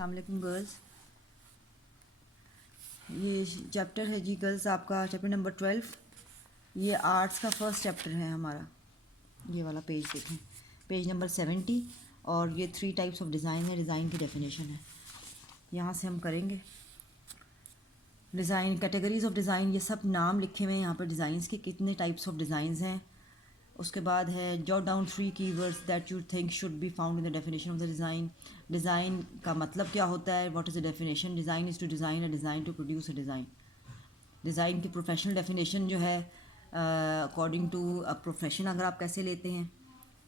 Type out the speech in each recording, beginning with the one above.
अस्सलाम वालेकुम गर्ल्स। ये चैप्टर है जी गर्ल्स आपका चैप्टर नंबर 12। ये आर्ट्स का फर्स्ट चैप्टर है हमारा। ये वाला पेज देखें, पेज नंबर 70। और ये 3 टाइप्स ऑफ डिज़ाइन है, डिज़ाइन की डेफिनेशन है। यहाँ से हम करेंगे डिज़ाइन, कैटेगरीज ऑफ डिज़ाइन, ये सब नाम लिखे हुए हैं यहाँ पर डिज़ाइंस के, कितने टाइप्स ऑफ डिज़ाइंस हैं। उसके बाद है jot down 3 keywords that you think should be found in the definition of the design. Design का मतलब क्या होता है, what is the definition. Design is to design a design to produce a design. Design की professional definition जो है according to a profession अगर आप कैसे लेते हैं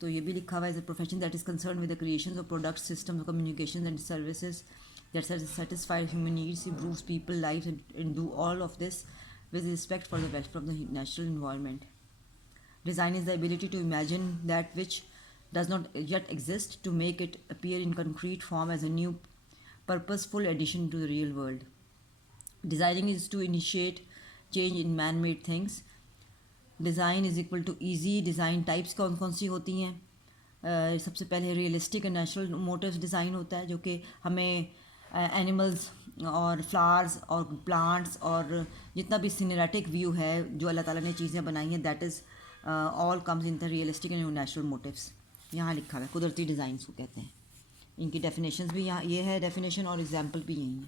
तो ये भी लिखा हुआ है, profession that is concern with the creation of product system of communication and services that satisfy human needs, improves people lives and do all of this with respect for the welfare of the natural environment. Design is the ability to imagine that which does not yet exist, to make it appear in concrete form as a new purposeful addition to the real world. Designing is to initiate change in man-made things. Design is equal to easy. Design types कौन कौन सी होती हैं? सबसे पहले realistic and natural motives design होता है, जो कि हमें एनिमल्स और फ्लावर्स और प्लांट्स और जितना भी सिनेमैटिक व्यू है जो अल्लाह ताला ने चीज़ें बनाई हैं, that is all comes in the realistic and natural motives. यहाँ लिखा है कुदरती डिज़ाइंस को कहते हैं। इनकी डेफिनेशंस भी यहाँ ये है, डेफिनेशन और एग्जांपल भी यही है,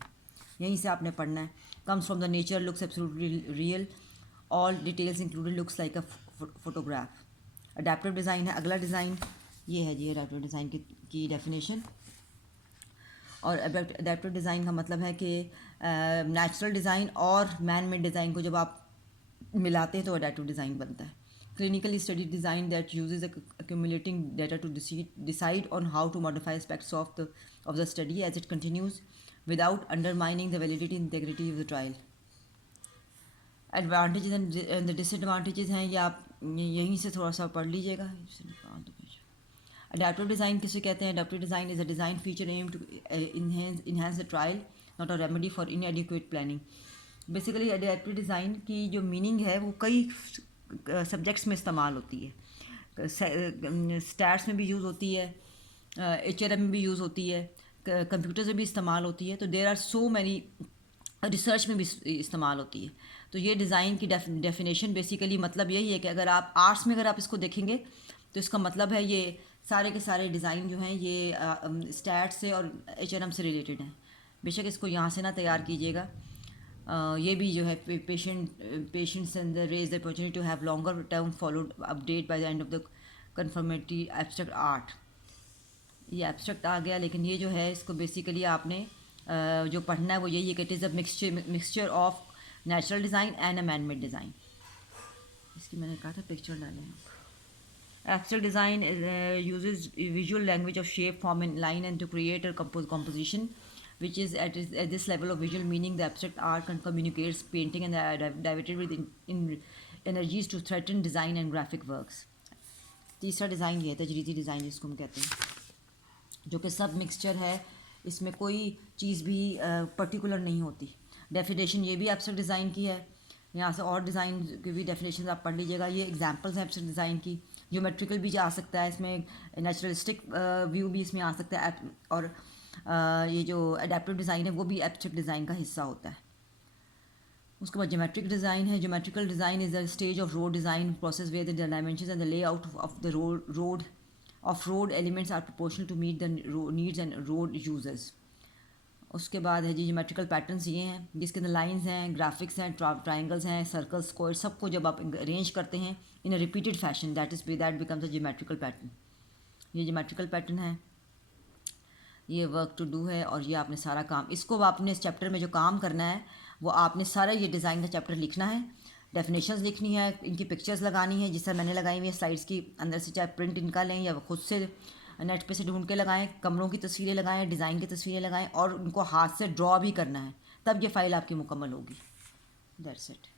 यहीं से आपने पढ़ना है। Comes from the nature, looks absolutely real, all details included, looks like a photograph. Adaptive design है अगला डिज़ाइन, ये है जी अडेप्टिव डिज़ाइन की डेफिनेशन। और अडेप्टिव डिज़ाइन का मतलब है कि नेचुरल डिज़ाइन और मैन मेड डिज़ाइन को जब आप मिलाते हैं तो अडेप्टिव डिज़ाइन बनता है। Clinically study design that usage accumulating data to decide on how to modify aspects of the study as it continues without undermining the validity and integrity of the trial. Advantages and the disadvantages हैं, ये आप यहीं से थोड़ा सा पढ़ लीजिएगा। Adaptive design किसे कहते हैं? Adaptive design is a design feature aimed to enhance the trial, not a remedy for inadequate planning. Basically adaptive design की जो मीनिंग है वो कई सब्जेक्ट्स में इस्तेमाल होती है। स्टैट्स में भी यूज़ होती है, HRM में भी यूज़ होती है, कंप्यूटर में भी इस्तेमाल होती है। तो there are so many, research में भी इस्तेमाल होती है। तो ये डिज़ाइन की डेफिनेशन बेसिकली मतलब यही है कि अगर आप आर्ट्स में अगर आप इसको देखेंगे तो इसका मतलब है ये सारे के सारे डिज़ाइन जो हैं ये स्टैट से और HRM से रिलेटेड हैं। बेशक इसको यहाँ से ना तैयार कीजिएगा। ये भी जो है patients and raise the opportunity to have longer term followed update by the end of the confirmatory abstract art. ये एब्स्ट्रैक्ट आ गया, लेकिन ये जो है इसको बेसिकली आपने जो पढ़ना है वो यही है कि it is a mixture of natural design and a man made design. इसकी मैंने कहा था पिक्चर डालें। Abstract design uses visual language of shape, form and line and to create a composition which is at this level of visual meaning. The abstract art communicates painting and diverted with in energies to threaten design and graphic works. तीसरा design ये है तजरीदी design जिसको हम कहते हैं, जो कि सब मिक्सचर है, इसमें कोई चीज़ भी पर्टिकुलर नहीं होती। डेफिनेशन ये भी एब्स्ट्रैक्ट डिज़ाइन की है, यहाँ से और डिज़ाइन की भी डेफिनेशन आप पढ़ लीजिएगा। ये एग्जांपल्स हैं एब्स्ट्रैक्ट डिज़ाइन की। ज्योमेट्रिकल भी जा सकता है इसमें, नेचुरलिस्टिक व्यू भी इसमें आ सकता है, और ये जो अडेप्टिव डिज़ाइन है वो भी एब्स्ट्रैक्ट डिज़ाइन का हिस्सा होता है। उसके बाद ज्योमेट्रिक डिज़ाइन है। Geometrical design is the stage of road design process where the dimensions and the layout of the road elements are proportional to meet the needs and road users. उसके बाद है जी ज्योमेट्रिकल पैटर्न्स ये हैं जिसके अंदर lines हैं, graphics हैं, triangles हैं, सर्कल्स, स्क्वायर, सबको जब आप अरेंज करते हैं in a repeated fashion that becomes a geometrical pattern. ये ज्योमेट्रिकल पैटर्न है, ये वर्क टू डू है, और ये आपने सारा काम, इसको आपने इस चैप्टर में जो काम करना है वो आपने सारा ये डिज़ाइन का चैप्टर लिखना है। डेफिनेशंस लिखनी है, इनकी पिक्चर्स लगानी है जिस तरह मैंने लगाई हुई है स्लाइड्स की अंदर से, चाहे प्रिंट इनका लें या खुद से नेट पे से ढूंढ के लगाएं, कमरों की तस्वीरें लगाएं, डिज़ाइन की तस्वीरें लगाएं और उनको हाथ से ड्रॉ भी करना है, तब ये फ़ाइल आपकी मुकम्मल होगी। That's it.